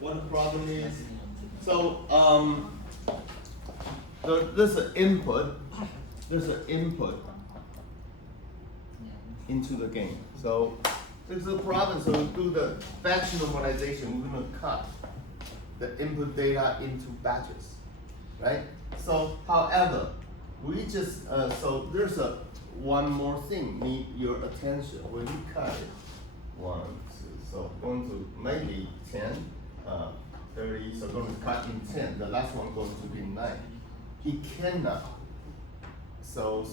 what the problem is. So there's an input. There's an input into the game. So this is a problem. So we do the batch normalization. We're gonna cut the input data into batches, right? So, however, we just so there's a one more thing need your attention when you cut it. 1, 2, so going to maybe 10, 30. So going to cut in 10. The last one going to be 9. He cannot. So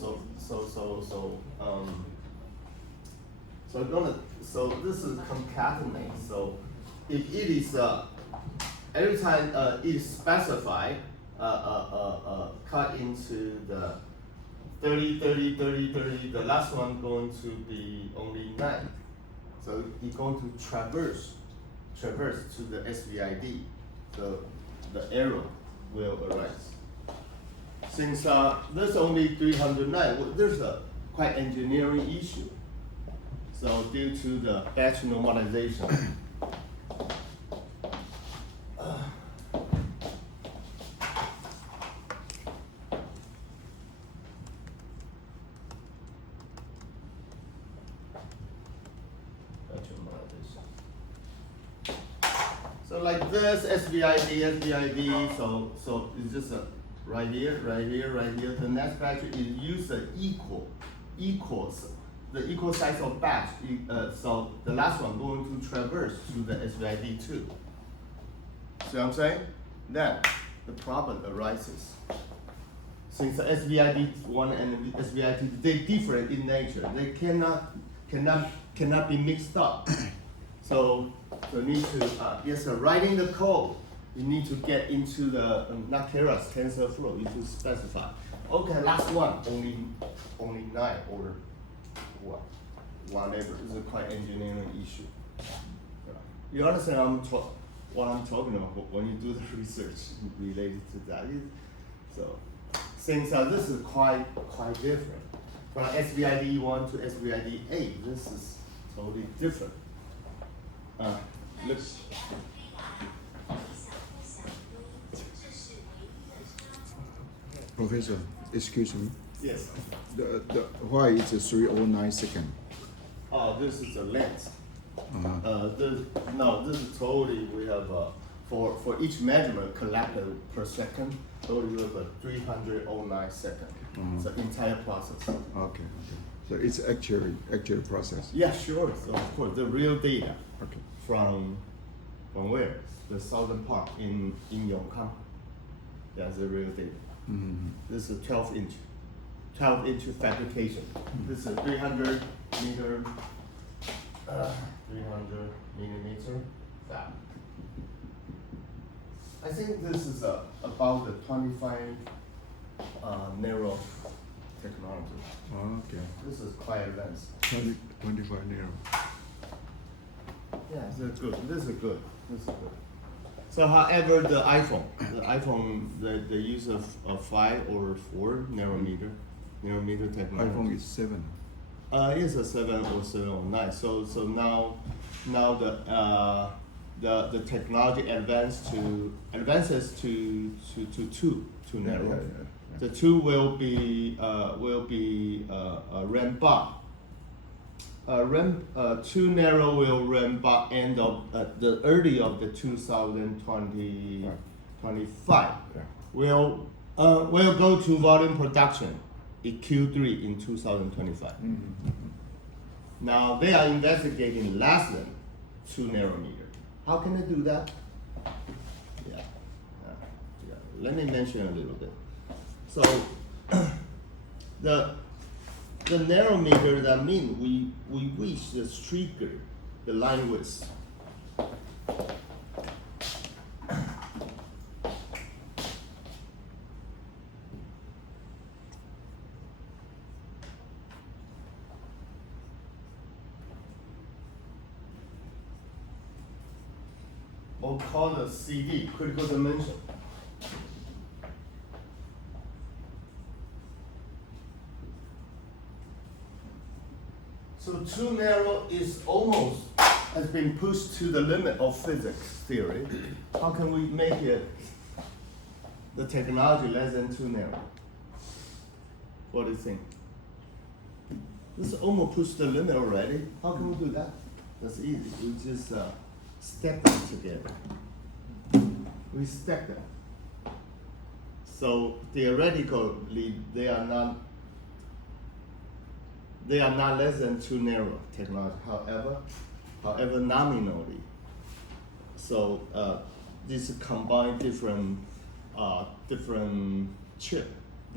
this is concatenate. So if it is every time it is specified cut into the 30, 30, 30, 30, the last one going to be only 9. So it's going to traverse to the SVID. So the error will arise. Since there's only 309, there's a quite engineering issue. So due to the batch normalization. So like this, SVID, so it's just right here. The next batch is use the equals, the equal size of batch. So the last one going to traverse to the SVID 2. See what I'm saying? Then the problem arises. Since the SVID 1 and the SVID 2, they different in nature. They cannot be mixed up. So need to yes, writing the code. You need to get into the not Keras TensorFlow. You need to specify. Okay, last one only 9 or what, whatever. It's a quite engineering issue. You understand what I'm talking about when you do the research related to that. So since this is quite different from SVID 1 to SVID 8, this is totally different. Look. Professor, excuse me. Yes. Why is it 309 seconds? Oh, this is the length. Uh-huh. This is totally, we have for each measurement collected per second, totally we have a 309 seconds. It's the entire process. Okay. So it's actual process. Yeah, sure. So of course, the real data. Okay. From where? The southern part in Yongkang. That's the real data. Mm-hmm. This is 12-inch fabrication. This is 300 millimeter fab. I think this is about the 25 narrow technology. Okay. This is quite advanced. 25 narrow. Yeah, this is good. So, however, the iPhone, they use a 5 or 4 nanometer technology. iPhone is 7. It's a 7 or 709. So now the technology advances to 2 nano. Yeah. The 2 will be ramp up. 2 nano will ramp up end of the early of the 2025. Yeah. Will go to volume production in Q3 in 2025. Mm-hmm. Now they are investigating less than 2 nanometer. How can they do that? Yeah. Let me mention a little bit. So the nanometer, that means we reach the trigger, the line width. Or called the CD, critical dimension. So 2 nano is almost has been pushed to the limit of physics theory. How can we make it the technology less than 2 narrow? What do you think? This almost pushed the limit already. How can we do that? That's easy. We just stack them together. We stack them. So theoretically, they are not less than 2 narrow technology. However, nominally. So this combine different chip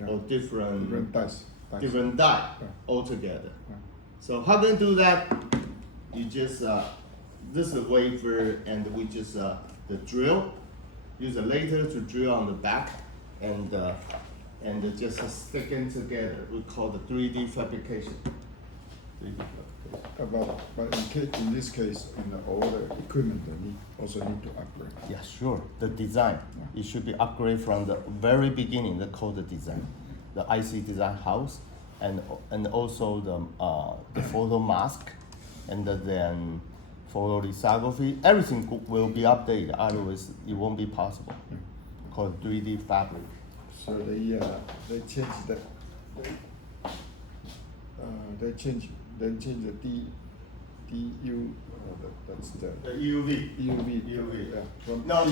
or different die altogether. So how can you do that? You just this is wafer, and we just the drill. Use a laser to drill on the back, and just stick them together. We call the 3D fabrication. 3D fabrication. But in this case, all the equipment also need to upgrade. Yeah, sure. The design, it should be upgraded from the very beginning. The code design, the IC design house, and also the photo mask, and then photolithography. Everything will be updated. Otherwise, it won't be possible. Called 3D fabric. So they change that. They change the DU. That's the EUV. EUV. Yeah. From No,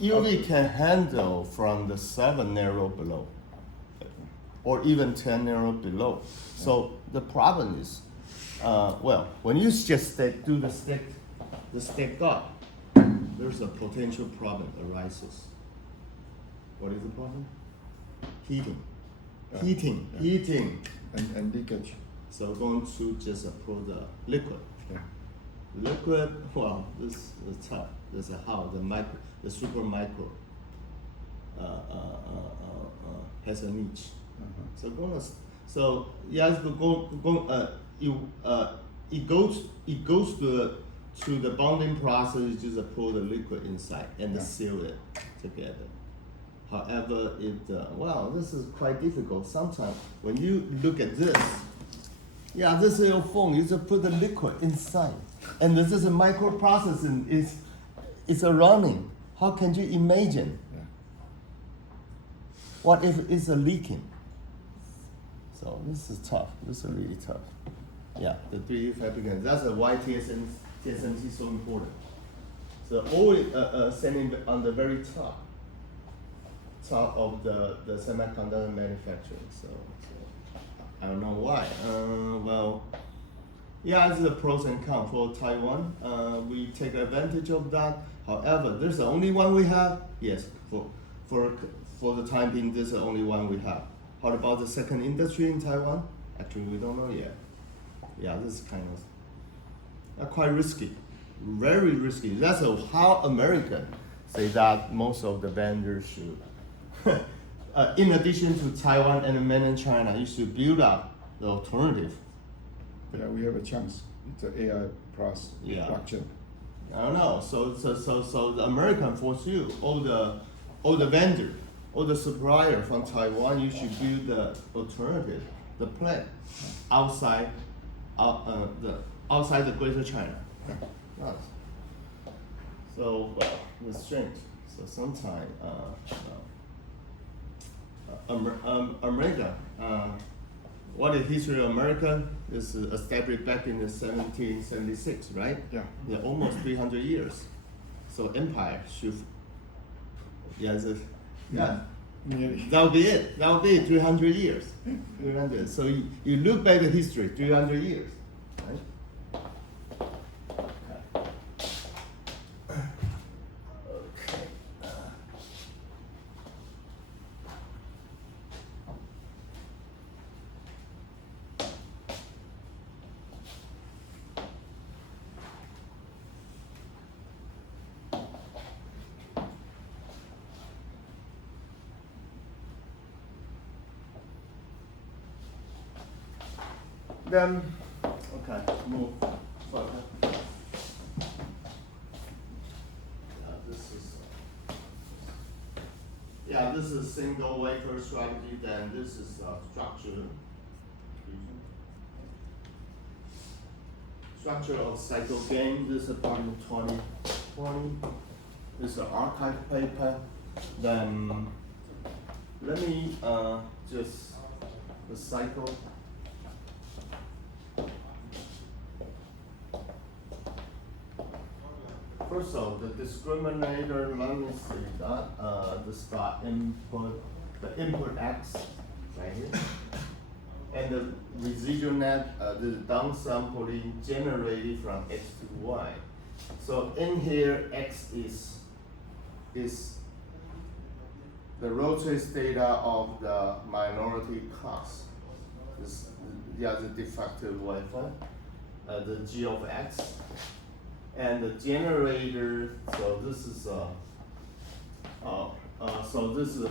EUV can handle from the 7 narrow below, or even 10 narrow below. So the problem is, when you just do the stack up, there's a potential problem arises. What is the problem? Heating. And leakage. So going to just pour the liquid. Yeah. Liquid, well, this is tough. This is how the super micro has a niche. So yes, it goes to the bonding process. You just pour the liquid inside and seal it together. However, this is quite difficult. Sometimes when you look at this, this is your phone. You just put the liquid inside, and this is a microprocessing. It's a running. How can you imagine? Yeah. What if it's a leaking? So this is tough. This is really tough. Yeah, the 3D fabrication. That's why TSMC is so important. So always standing on the very top of the semiconductor manufacturing. So I don't know why. It's the pros and cons for Taiwan. We take advantage of that. However, there's the only one we have. Yes, for the time being, this is the only one we have. How about the second industry in Taiwan? Actually, we don't know yet. Yeah, this is kind of quite risky, very risky. That's how America say that most of the vendors should. In addition to Taiwan and mainland China, you should build up the alternative. Yeah, we have a chance. It's an AI plus blockchain. I don't know. So the American force you, all the vendor, all the supplier from Taiwan, you should build the alternative, the plant outside the Greater China. Yes. So it's strange. So sometimes America, what is history of America is established back in the 1776, right? Yeah. Almost 300 years. So empire should, that'll be it. That'll be 300 years. 300. So you look back at history, 300 years, right? Then, move further. This is single wafer strategy. Then this is structure. structure of cycle game. This is part of 2020. This is an archive paper. Then let me just the cycle. First of all, the discriminator, let me see that, the start input, the input X right here. And the residual net, the downsampling generated from X to Y. So in here, X is the row trace data of the minority class. The defective Wi-Fi, the G of X. And the generator, so this is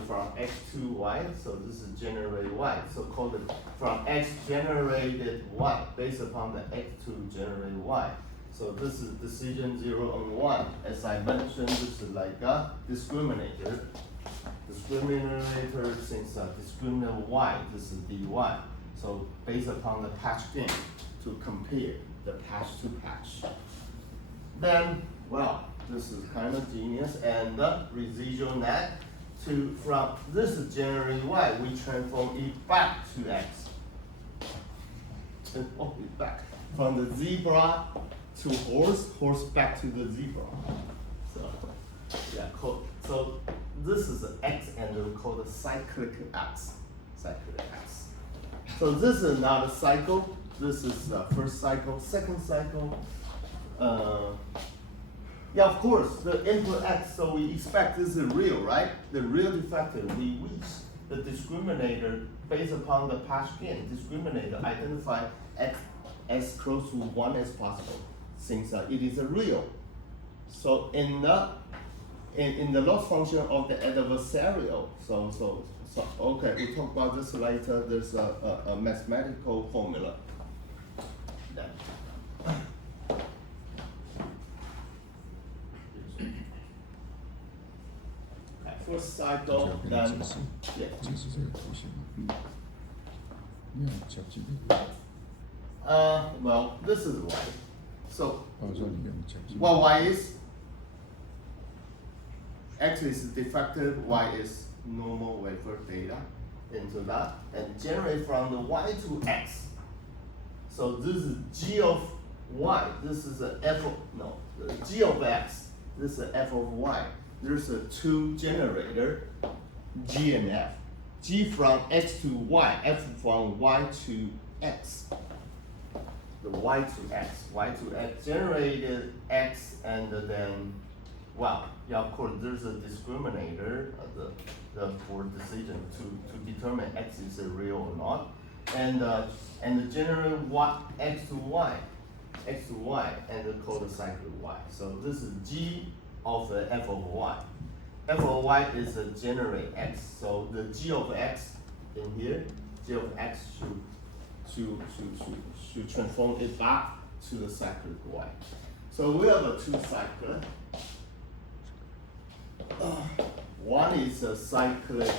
from X to Y, so this is generated Y. So called it from X generated Y, based upon the X to generate Y. So this is decision 0 and 1. As I mentioned, this is like a discriminator. Discriminator since discriminant Y, this is dy. So based upon the patch game to compare the patch to patch. Then, well, this is kind of genius, and the residual net from this is generate Y, we transform it back to X. Transform it back from the zebra to horse back to the zebra. So, yeah, cool. So this is the X, and we call the cyclic X. Cyclic X. So this is not a cycle. This is the first cycle, second cycle. Yeah, of course, the input X, so we expect this is real, right? The real defective, we reach the discriminator based upon the patch gain. Discriminator identify X as close to 1 as possible, since it is a real. So in the loss function of the adversarial, so okay, we talk about this later. There's a mathematical formula. Then. First cycle, then yeah. 这是这个图形吗？你要小记的。Well, this is Y. So, 我说你用小记。 what Y is? X is defective, Y is normal wafer data into that, and generate from the Y to X. So this is G of Y. This is a F of, no, the G of X. This is F of Y. There's a two generator, G and F. G from X to Y, F from Y to X. The Y to X, Y to X generated X, and then, well, yeah, of course, there's a discriminator for decision to determine X is real or not, and generate X to Y, and call the cycle Y. So this is G of F of Y. F of Y is a generate X. So the G of X in here, G of X should transform it back to the cyclic Y. So we have a two cyclic. One is a cyclic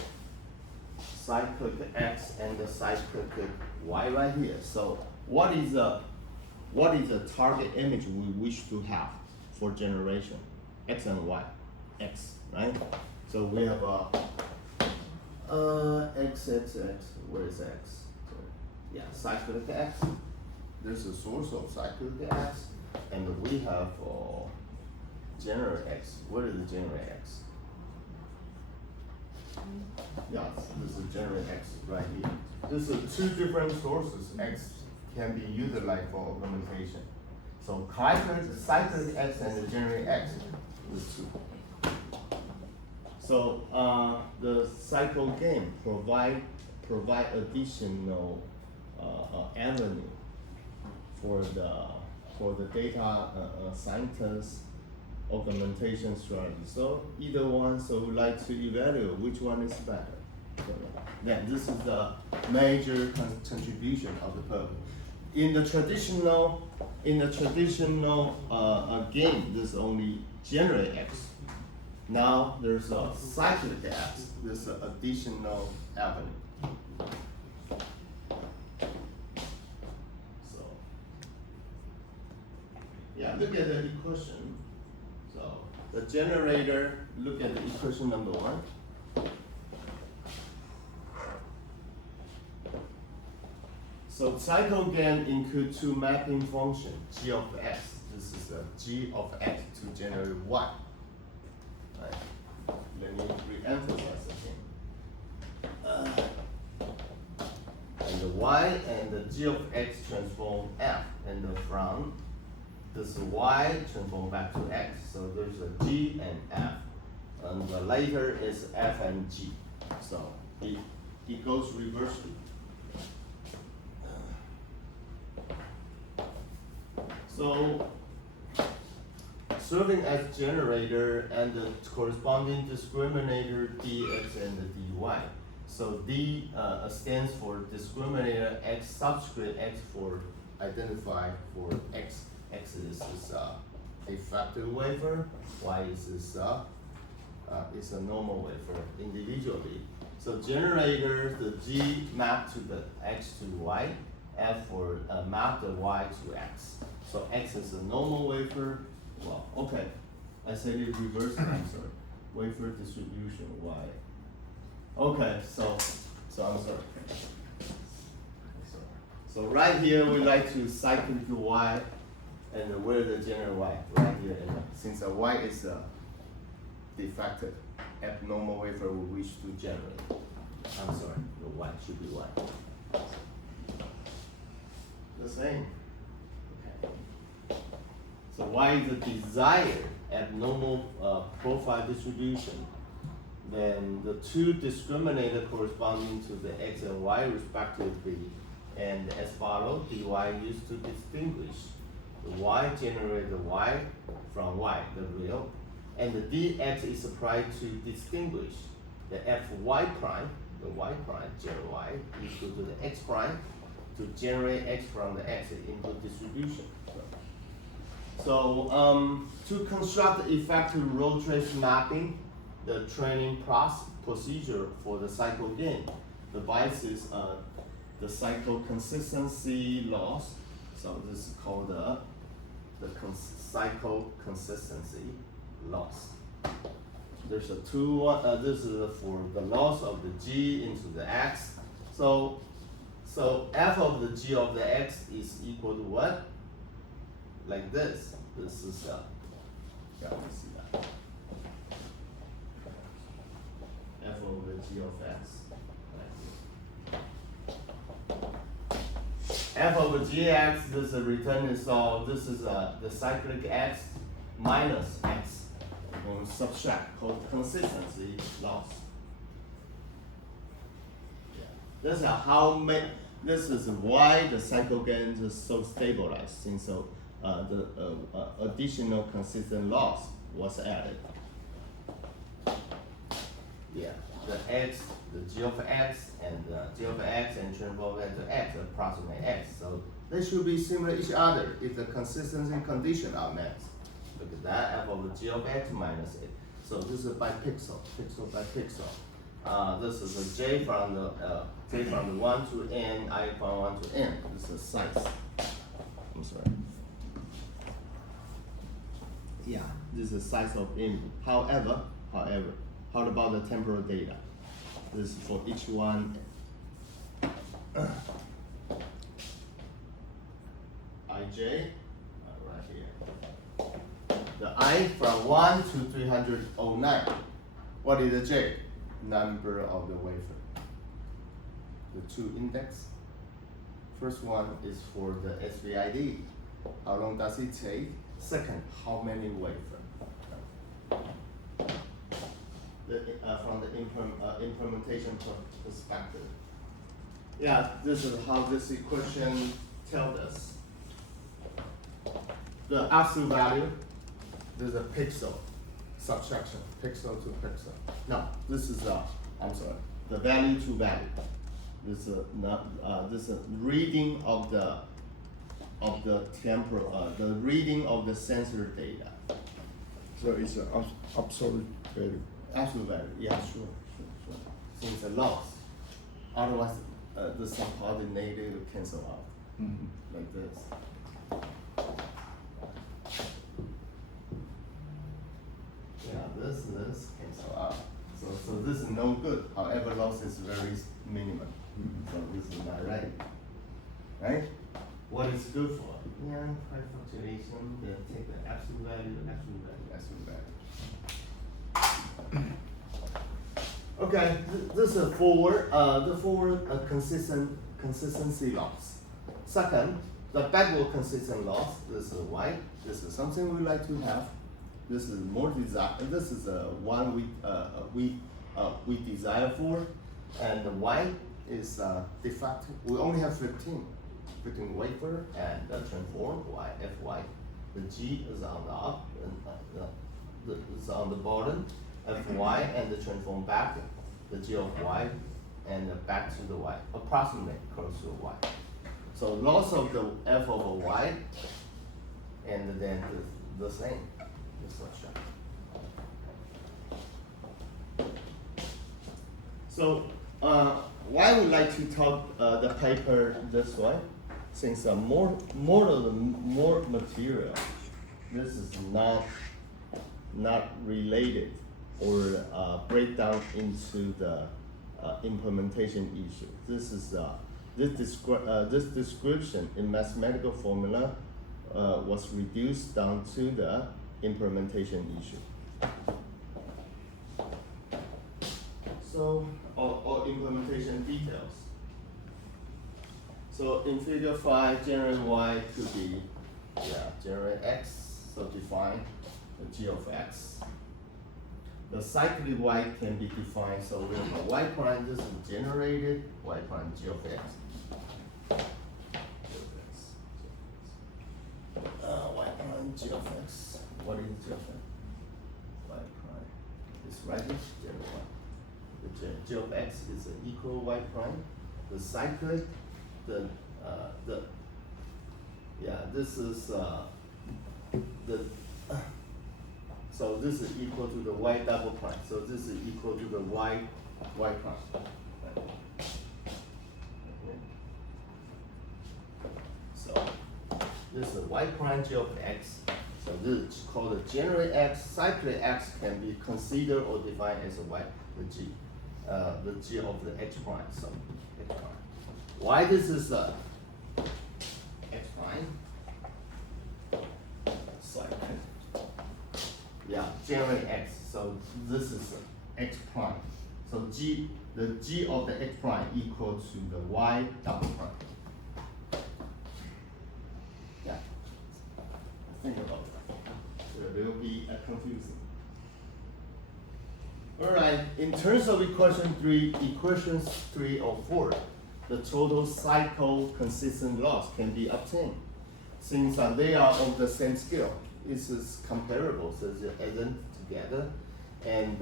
X and the cyclic Y right here. So what is the target image we wish to have for generation? X and Y, X, right? So we have X, where is X? So, yeah, cyclic X. There's a source of cyclic X, and we have generate X. Where is the generate X? Yeah, this is generate X right here. This is two different sources. X can be utilized for augmentation. So cyclic X and the generate X. So the cycle game provide additional avenue for the data scientist augmentation strategy. So either one, so we like to evaluate which one is better. Then this is the major contribution of the purpose. In the traditional game, there's only generate X. Now there's a cyclic X. There's an additional avenue. So Yeah, look at the equation. So the generator, look at the equation number 1. So cycle gain include 2 mapping functions, g of x. This is a g of x to generate y. Right. Let me re-emphasize again. And the y and the g of x transform f, and from this y transform back to x. So there's a g and f, and the later is f and g. So it goes reversely. So serving as generator and the corresponding discriminator dx and the dy. So D stands for discriminator x subscript x for identify for x. X is effective wafer. Y is a normal wafer individually. So generator, the G map to the x to y, F for map the y to x. So x is a normal wafer. Well, okay. I said it reverse. I'm sorry. Wafer distribution y. Okay, so I'm sorry. So right here we like to cycle to y, and where the general y right here. And since the y is defective, abnormal wafer we wish to generate. I'm sorry, the y should be y. The same. Okay. So y is the desired abnormal profile distribution. Then the 2 discriminator corresponding to the x and y respectively, and as follows, dy used to distinguish the y generate the y from y, the real, and the dx is applied to distinguish the fy prime, the y prime, generate y, equal to the x prime, to generate x from the x input distribution. So to construct the effective row trace mapping, the training procedure for the cycle gain devices the cycle consistency loss. So this is called the cycle consistency loss. There's a this is for the loss of the g into the x. So f of the g of the x is equal to what? Like this. This is yeah, we see that. F over g of x. F over gx, this is a return, so this is the cyclic x minus x. We're going to subtract, called consistency loss. Yeah. This is how many. This is why the cycle gain is so stabilized, since the additional consistent loss was added. Yeah, the x, the g of x, and the g of x and transform into x approximate x. So they should be similar to each other if the consistency condition are met. Look at that, f over g of x minus a. So this is by pixel, pixel by pixel. This is a j from the 1 to n, I from 1 to n. This is size. I'm sorry. Yeah, this is size of input. However, how about the temporal data? This is for each one. IJ, right here. The I from 1 to 309. What is the J? Number of the wafer. The 2 index. First one is for the SVID. How long does it take? Second, how many wafer? From the implementation perspective. Yeah, this is how this equation tells us. The absolute value, there's a pixel subtraction, pixel to pixel. No, this is I'm sorry, the value to value. This is this is reading of the temporal, the reading of the sensor data. So it's an absolute value. Absolute value, yeah, sure. So it's a loss. Otherwise, the subordinated will cancel out, like this. Yeah, this cancel out. So this is no good. However, loss is very minimum. So this is not right. Right? What is good for? Yeah, price fluctuation. Then take the absolute value, absolute value, absolute value. Okay, this is forward. The forward consistency loss. Second, the backward consistent loss. This is white. This is something we like to have. This is more desire. This is one we desire for, and the white is defect. We only have 15 wafer and the transform y fy. The G is on the up and is on the bottom. Fy and the transform back the G of y and back to the y, approximate close to y. So loss of the f over y and then the same. So why we like to talk the paper this way? Since more material, this is not related or break down into the implementation issue. This is this description in mathematical formula was reduced down to the implementation issue. So, or implementation details. So in figure 5, generate y could be, generate x, so define the g of x. The cyclic y can be defined, so we have a y prime, this is generated, y prime g of x. Y prime g of x. What is g of x? Y prime. It's right here, generate y. The g of x is equal y prime. The cyclic, this is so this is equal to the y double prime. So this is equal to the y prime. Right. So this is y prime g of x. So this is called the generate x. Cyclic x can be considered or defined as a y, the g of the h prime. So h prime. Why this is x prime? Cyclic. Yeah, generate x. So this is x prime. So the g of the x prime equal to the y double prime. Yeah. Think about that. It will be confusing. Alright, in terms of equations 3 or 4, the total cycle consistent loss can be obtained. Since they are of the same scale, this is comparable, so they add them together, and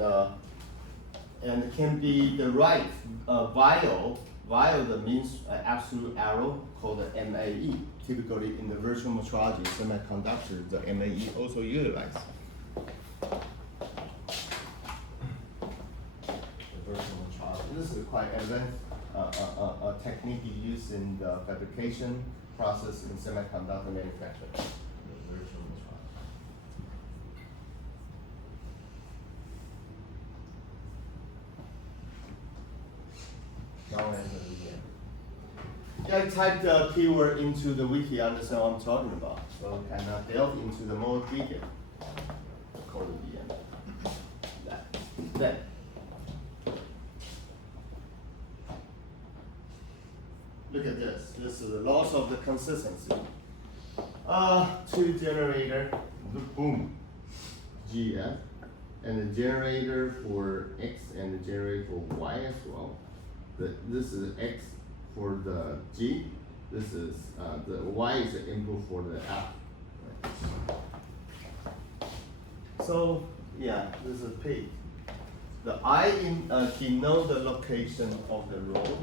can be derived via the means absolute error called the MAE. Typically in the virtual metrology semiconductor, the MAE also utilized. This is quite advanced technique used in the fabrication process in semiconductor manufacturing. The virtual metrology. Now answer again. Yeah, I typed the keyword into the wiki, understand what I'm talking about. So I cannot delve into the more detail. Call it the end. Then. Look at this. This is the loss of the consistency. Two generator, boom, GF, and the generator for X and the generator for Y as well. This is X for the G. This is the Y is the input for the F. Right? So yeah, this is P. The I denote the location of the row.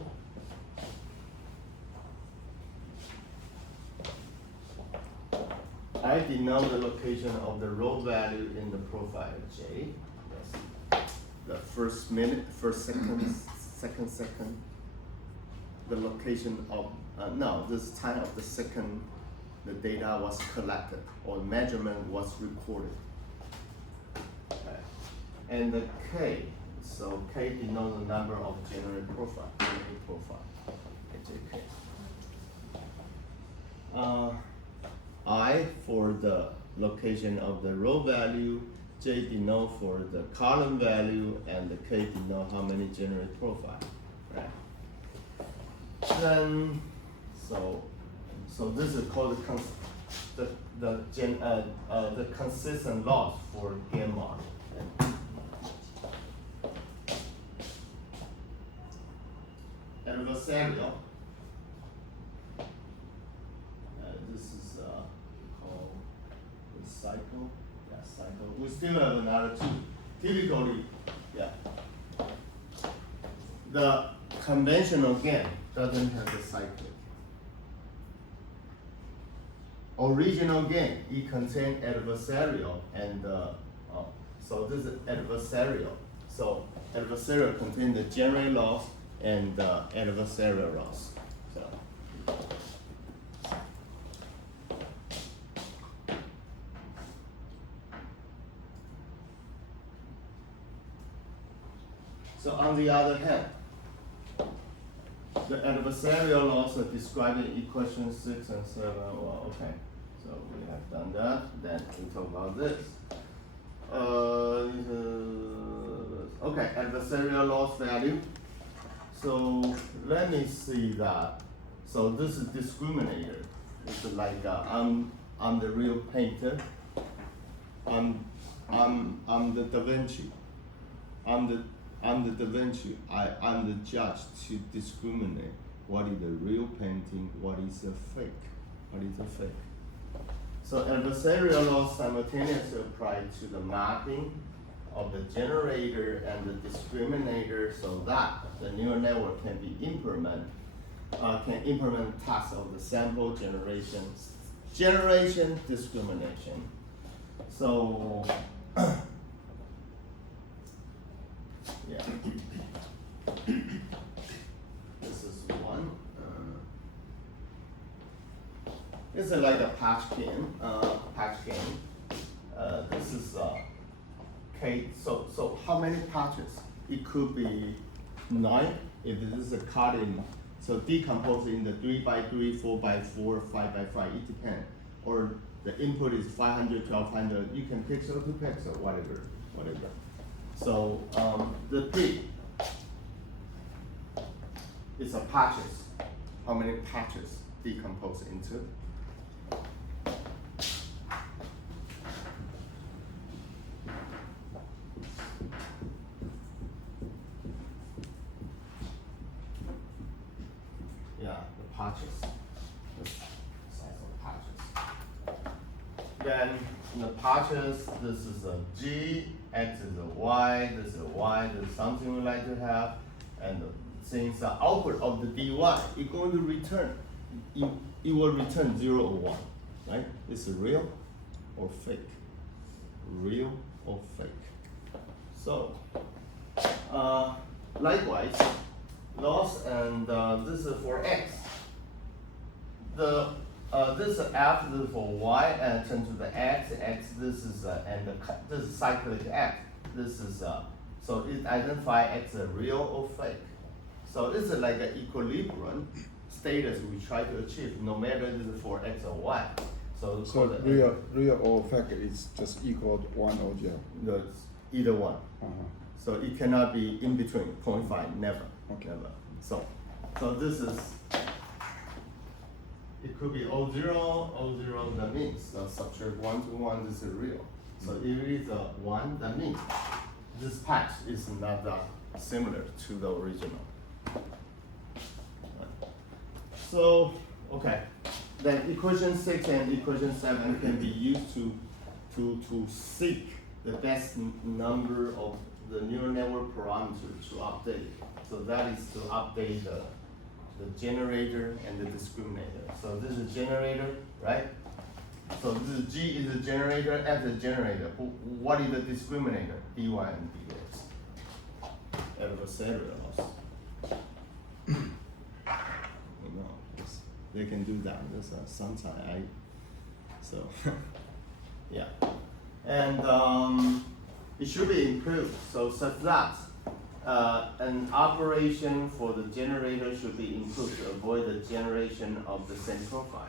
I denote the location of the row value in the profile J. Yes. The first minute, first second, second. The location of, this time of the second the data was collected or measurement was recorded. Okay. and the K. So K denotes the number of generated profile. HJK. I for the location of the row value, J denote for the column value, and the K denote how many generated profile. Right. Then, so this is called the consistent loss for gamma. Adversarial. This is called the cycle. Yeah, cycle. We still have another two. Typically, yeah. The conventional game doesn't have the cycle. Original game, it contains adversarial and so this is adversarial. So adversarial contains the general loss and the adversarial loss. So on the other hand, the adversarial loss is described in equation 6 and 7. Well, okay, so we have done that. Then we talk about this. Okay, adversarial loss value. So let me see that. So this is discriminator. It's like I'm the real painter. I'm the Da Vinci. I'm the Da Vinci. I'm the judge to discriminate what is the real painting, what is a fake, what is a fake. So adversarial loss simultaneously applied to the mapping of the generator and the discriminator, so that the neural network can be implement tasks of the sample generation, discrimination. So yeah, this is one. It's like a patch game. This is K. So how many patches? It could be 9 if this is a cutting. So decompose in the 3x3, 4x4, 5x5. It depends. Or the input is 500, 1200. You can pixel to pixel, whatever. So the P is a patches. How many patches decompose into? Yeah, the patches. The size of patches. Then in the patches, this is a G, X is a Y, this is a Y, this is something we like to have. And since the output of the dy is going to return, it will return 0 or 1, right? Is it real or fake? Real or fake? So, likewise, loss and this is for X. This F this is for Y and turn to the X. This is this is cyclic X. This is so it identifies X as real or fake. So this is like an equilibrium status we try to achieve, no matter this is for X or Y. So real or fake is just equal to 1 or 0. No, it's either one. So it cannot be in between 0.5, never. Okay. Never. So this is. It could be O0, that means subtract 1 to 1, this is real. So if it is a 1, that means this patch is not that similar to the original. So, okay. Then equation 6 and equation 7 can be used to seek the best number of the neural network parameters to update. So that is to update the generator and the discriminator. So this is generator, right? So this is G is the generator, F is the generator. What is the discriminator? dy and dx. Adversarial loss. They can do that. That's sometimes so yeah. And it should be improved so such that an operation for the generator should be improved to avoid the generation of the same profile.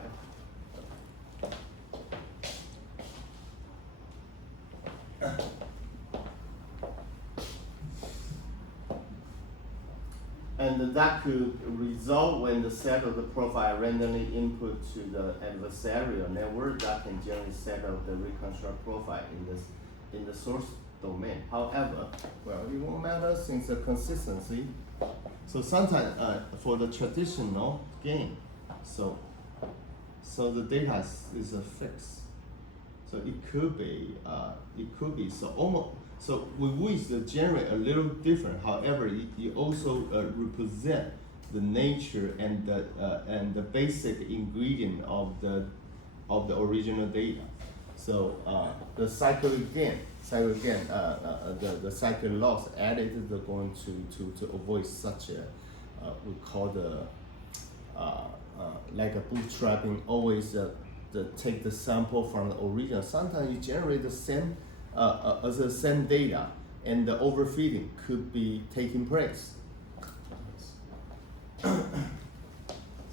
And that could result when the set of the profile randomly input to the adversarial network that can generate set of the reconstruct profile in the source domain. However, well, it won't matter since the consistency. So sometimes for the traditional game, so the data is a fix. So it could be so almost. So we wish to generate a little different. However, it also represent the nature and the basic ingredient of the original data. So the cyclic gain, the cycle loss added is going to avoid such a we call the like a bootstrapping. Always take the sample from the original. Sometimes you generate the same. As the same data, and the overfitting could be taking place.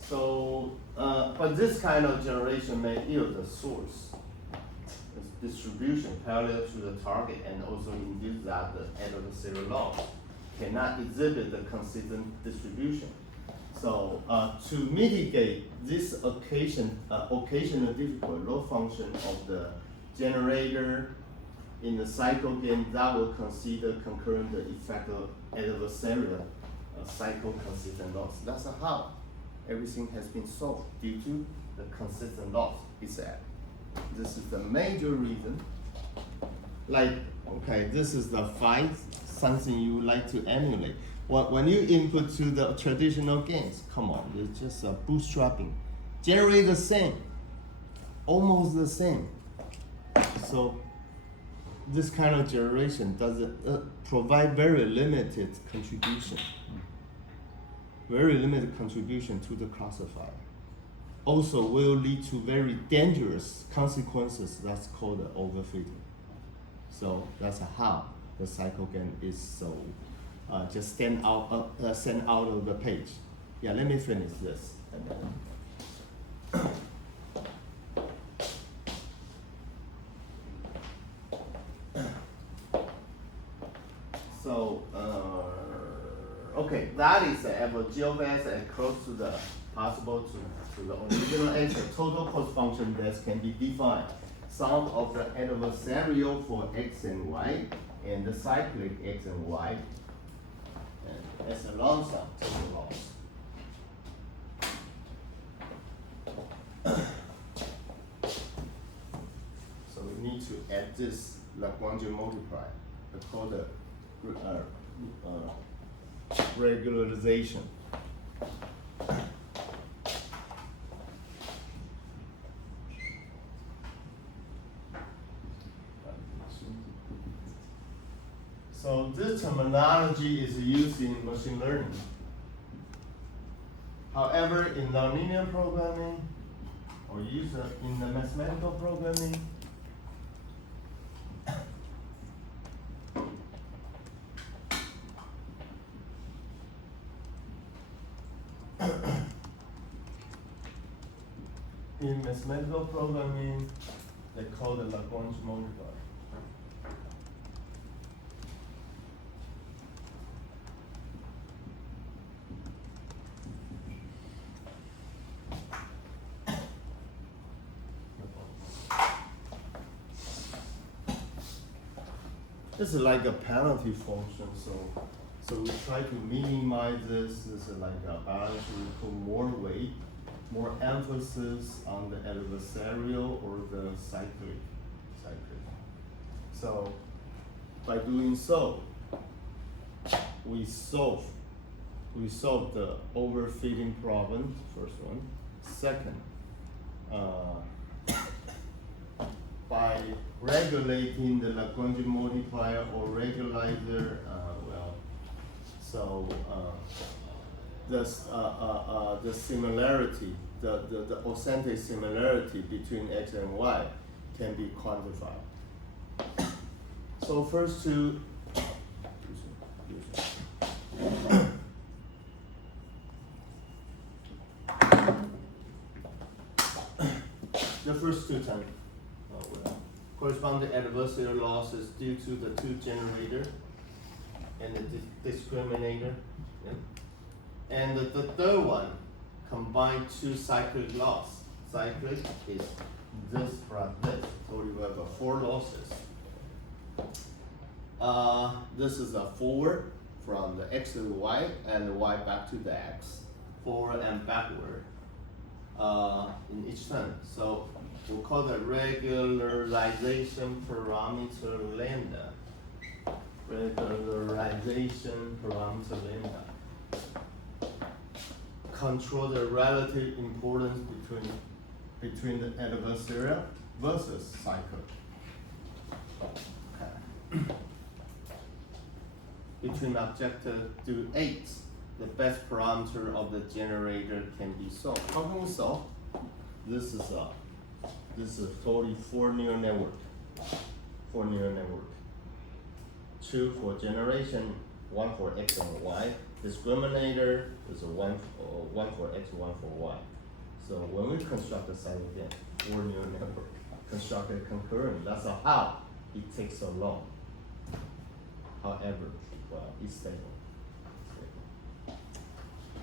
So, but this kind of generation may yield the source distribution parallel to the target, and also induce that the adversarial loss cannot exhibit the consistent distribution. So, to mitigate this occasional difficult loss function of the generator in the cycle game, that will consider concurrent the effect of adversarial cycle consistent loss. That's how everything has been solved due to the consistent loss is that. This is the major reason. Like, okay, this is the fight, something you like to emulate. When you input to the traditional games, come on, it's just bootstrapping. Generate the same, almost the same. So this kind of generation doesn't provide very limited contribution. Very limited contribution to the classifier. Also will lead to very dangerous consequences that's called overfitting. So that's how the cycle game is so just sent out of the page. Yeah, let me finish this. So, okay, that is the GOS and close to the possible to the original answer. Total cost function that can be defined. Sum of the adversarial for x and y, and the cyclic x and y, and as a long sum total loss. So we need to add this Lagrangian multiplier, called the regularization. So this terminology is used in machine learning. However, in nonlinear programming or used in the mathematical programming, in mathematical programming, they call the Lagrange multiplier. This is like a penalty function, so we try to minimize this. This is like a balance. We put more weight, more emphasis on the adversarial or the cyclic. So by doing so, we solve the overfitting problem. First one. Second, by regulating the Lagrangian multiplier or regularizer, the similarity, the authentic similarity between x and y can be quantified. So first two. The first two terms correspond to adversarial losses due to the two generator and the discriminator. Yeah. And the third one combine two cyclic loss. Cyclic is this plus this, so you have 4 losses. This is a forward from the x to the y and the y back to the x, forward and backward in each term. So we'll call the regularization parameter lambda. Regularization parameter lambda. Control the relative importance between the adversarial versus cycle. Okay. Between objective to 8, the best parameter of the generator can be solved. How can we solve? This is a 44 neural network. 4 neural network. 2 for generation, 1 for x and y. Discriminator is a 1 for x, 1 for y. So when we construct the cycle again, 4 neural network, construct it concurrent. That's how it takes so long. However, well, it's stable.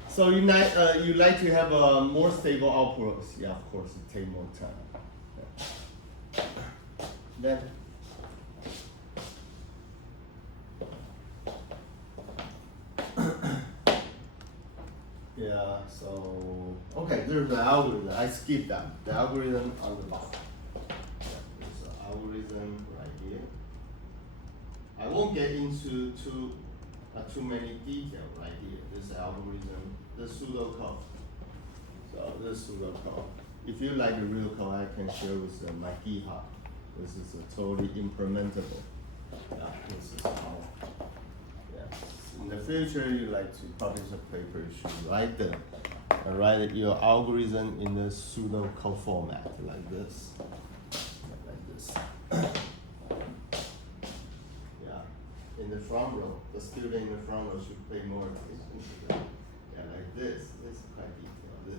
So you like to have a more stable output? Yeah, of course, it takes more time. Then. Yeah, so, okay, there's the algorithm. I skipped that. The algorithm on the bottom. Yeah, there's an algorithm right here. I won't get into too many details right here. This algorithm, the pseudocode. So this pseudocode. If you like the real code, I can share with my GitHub. This is totally implementable. Yeah, this is how. In the future, you like to publish a paper, you should write your algorithm in the pseudocode format, like this. Like this. Yeah. In the front row, the student in the front row should pay more attention to that. Yeah, like this. This is quite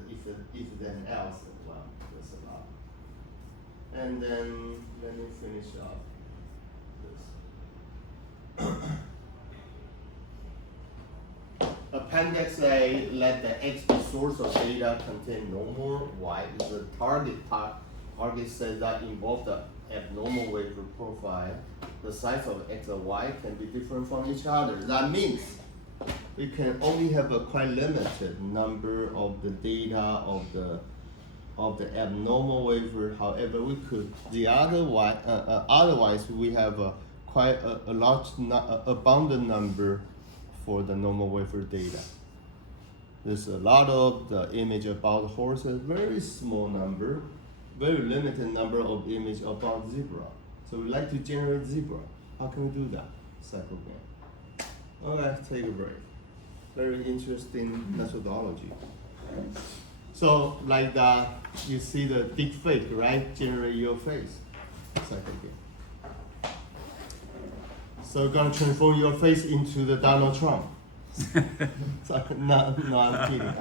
detailed. If then else, well, there's a lot. And then let me finish up this. Appendix A, let the X be source of data contain normal, Y is the target part. Target says that involve the abnormal wavelet profile. The size of X and Y can be different from each other. That means we can only have a quite limited number of the data of the abnormal wavelet. However, we could otherwise we have quite a large abundant number for the normal wavelet data. There's a lot of the image about horses, very small number, very limited number of image about zebra. So we like to generate zebra. How can we do that? Cycle game. Okay, take a break. Very interesting methodology. So like that, you see the deep fake, right? Generate your face. Cycle game. So you're gonna transform your face into the Donald Trump. So, no, I'm kidding.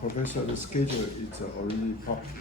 Professor, the schedule is already published.